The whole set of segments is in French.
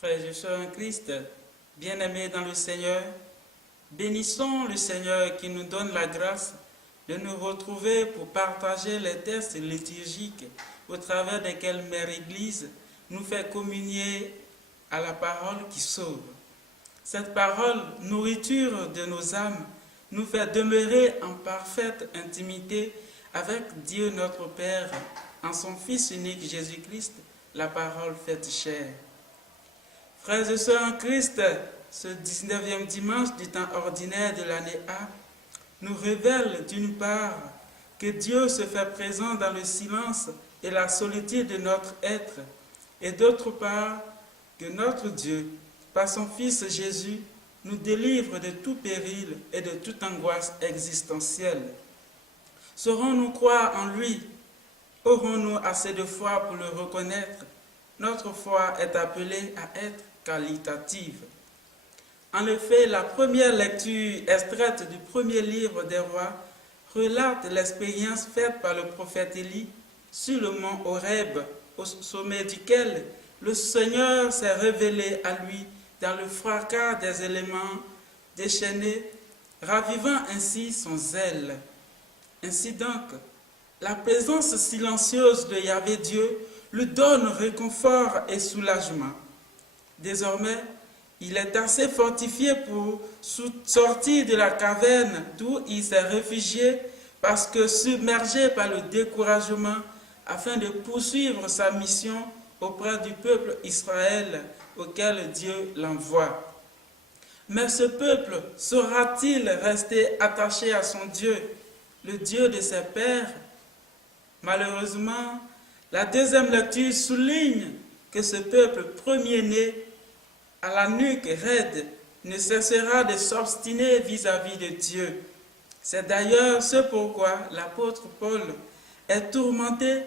Frères et sœurs en Christ, bien-aimés dans le Seigneur, bénissons le Seigneur qui nous donne la grâce de nous retrouver pour partager les textes liturgiques au travers desquels Mère Église nous fait communier à la parole qui sauve. Cette parole, nourriture de nos âmes, nous fait demeurer en parfaite intimité avec Dieu notre Père, en son Fils unique Jésus-Christ, la parole faite chair. Frères et sœurs en Christ, ce 19e dimanche du temps ordinaire de l'année A nous révèle d'une part que Dieu se fait présent dans le silence et la solitude de notre être, et d'autre part que notre Dieu, par son Fils Jésus, nous délivre de tout péril et de toute angoisse existentielle. Saurons-nous croire en lui? Aurons-nous assez de foi pour le reconnaître? Notre foi est appelée à être qualitative. En effet, la première lecture extraite du premier livre des rois relate l'expérience faite par le prophète Élie sur le mont Horeb, au sommet duquel le Seigneur s'est révélé à lui dans le fracas des éléments déchaînés, ravivant ainsi son zèle. Ainsi donc, la présence silencieuse de Yahvé Dieu lui donne réconfort et soulagement. Désormais, il est assez fortifié pour sortir de la caverne d'où il s'est réfugié parce que submergé par le découragement afin de poursuivre sa mission auprès du peuple Israël auquel Dieu l'envoie. Mais ce peuple saura-t-il rester attaché à son Dieu, le Dieu de ses pères? Malheureusement, la deuxième lecture souligne que ce peuple premier-né à la nuque raide ne cessera de s'obstiner vis-à-vis de Dieu. C'est d'ailleurs ce pourquoi l'apôtre Paul est tourmenté,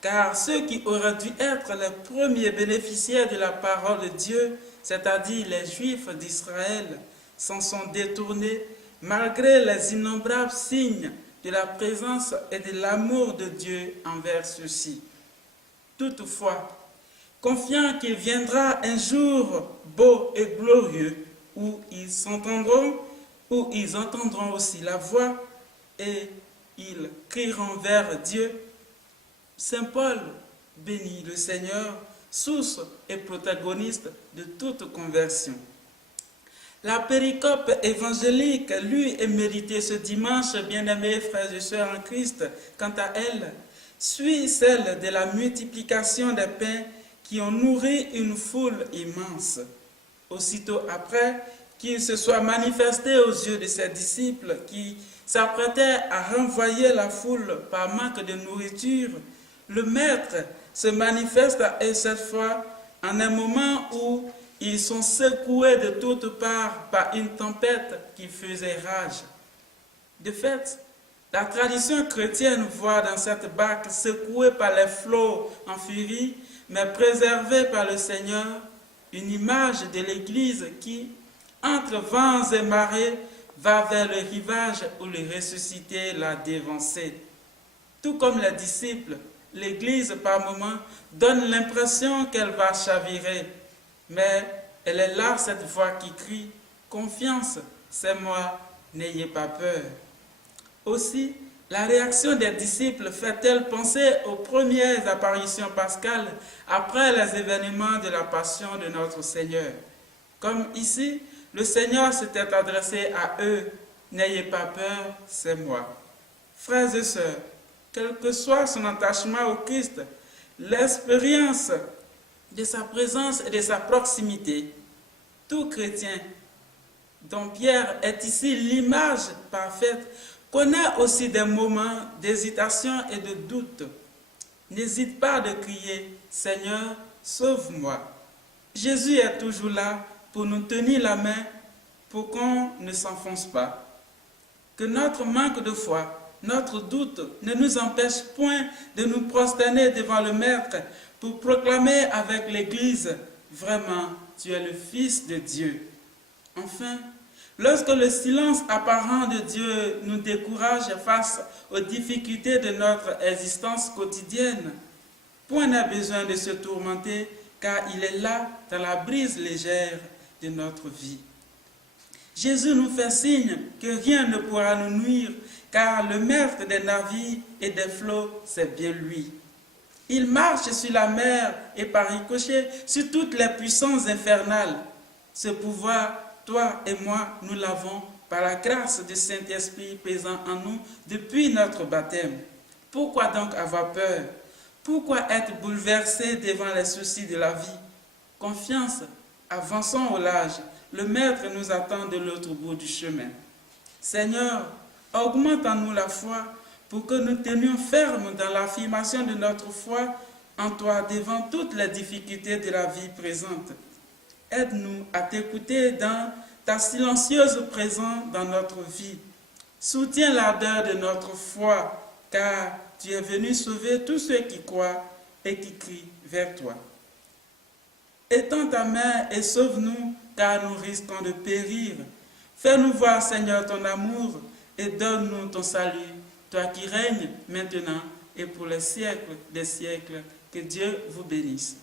car ceux qui auraient dû être les premiers bénéficiaires de la parole de Dieu, c'est-à-dire les Juifs d'Israël, s'en sont détournés malgré les innombrables signes de la présence et de l'amour de Dieu envers ceux-ci. Toutefois, confiant qu'il viendra un jour beau et glorieux où ils entendront aussi la voix et ils crieront vers Dieu, Saint Paul bénit le Seigneur, source et protagoniste de toute conversion. La péricope évangélique, lue et méditée ce dimanche, bien-aimés frères et sœurs en Christ, quant à elle, suit celle de la multiplication des pains qui ont nourri une foule immense. Aussitôt après qu'il se soit manifesté aux yeux de ses disciples qui s'apprêtaient à renvoyer la foule par manque de nourriture, le Maître se manifeste cette fois en un moment où ils sont secoués de toutes parts par une tempête qui faisait rage. De fait, la tradition chrétienne voit dans cette barque secouée par les flots en furie, mais préservée par le Seigneur, une image de l'Église qui, entre vents et marées, va vers le rivage où le ressuscité l'a dévancé. Tout comme les disciples, l'Église par moments donne l'impression qu'elle va chavirer, mais elle est là cette voix qui crie « Confiance, c'est moi, n'ayez pas peur ». Aussi, la réaction des disciples fait-elle penser aux premières apparitions pascales après les événements de la passion de notre Seigneur. Comme ici, le Seigneur s'était adressé à eux, « N'ayez pas peur, c'est moi ». Frères et sœurs, quel que soit son attachement au Christ, l'expérience de sa présence et de sa proximité, tout chrétien, dont Pierre est ici l'image parfaite, connaît aussi des moments d'hésitation et de doute. N'hésite pas de crier « Seigneur, sauve-moi ». Jésus est toujours là pour nous tenir la main pour qu'on ne s'enfonce pas. Que notre manque de foi, notre doute ne nous empêche point de nous prosterner devant le Maître pour proclamer avec l'Église « Vraiment, tu es le Fils de Dieu ». Enfin, lorsque le silence apparent de Dieu nous décourage face aux difficultés de notre existence quotidienne, point n'a besoin de se tourmenter, car il est là dans la brise légère de notre vie. Jésus nous fait signe que rien ne pourra nous nuire, car le maître des navires et des flots, c'est bien lui. Il marche sur la mer et par ricochet sur toutes les puissances infernales. Ce pouvoir, toi et moi, nous l'avons par la grâce du Saint-Esprit présent en nous depuis notre baptême. Pourquoi donc avoir peur? Pourquoi être bouleversé devant les soucis de la vie? Confiance, avançons au large. Le Maître nous attend de l'autre bout du chemin. Seigneur, augmente en nous la foi pour que nous tenions ferme dans l'affirmation de notre foi en toi devant toutes les difficultés de la vie présente. Aide-nous à t'écouter dans ta silencieuse présence dans notre vie. Soutiens l'ardeur de notre foi, car tu es venu sauver tous ceux qui croient et qui crient vers toi. Étends ta main et sauve-nous, car nous risquons de périr. Fais-nous voir, Seigneur, ton amour et donne-nous ton salut, toi qui règnes maintenant et pour les siècles des siècles. Que Dieu vous bénisse.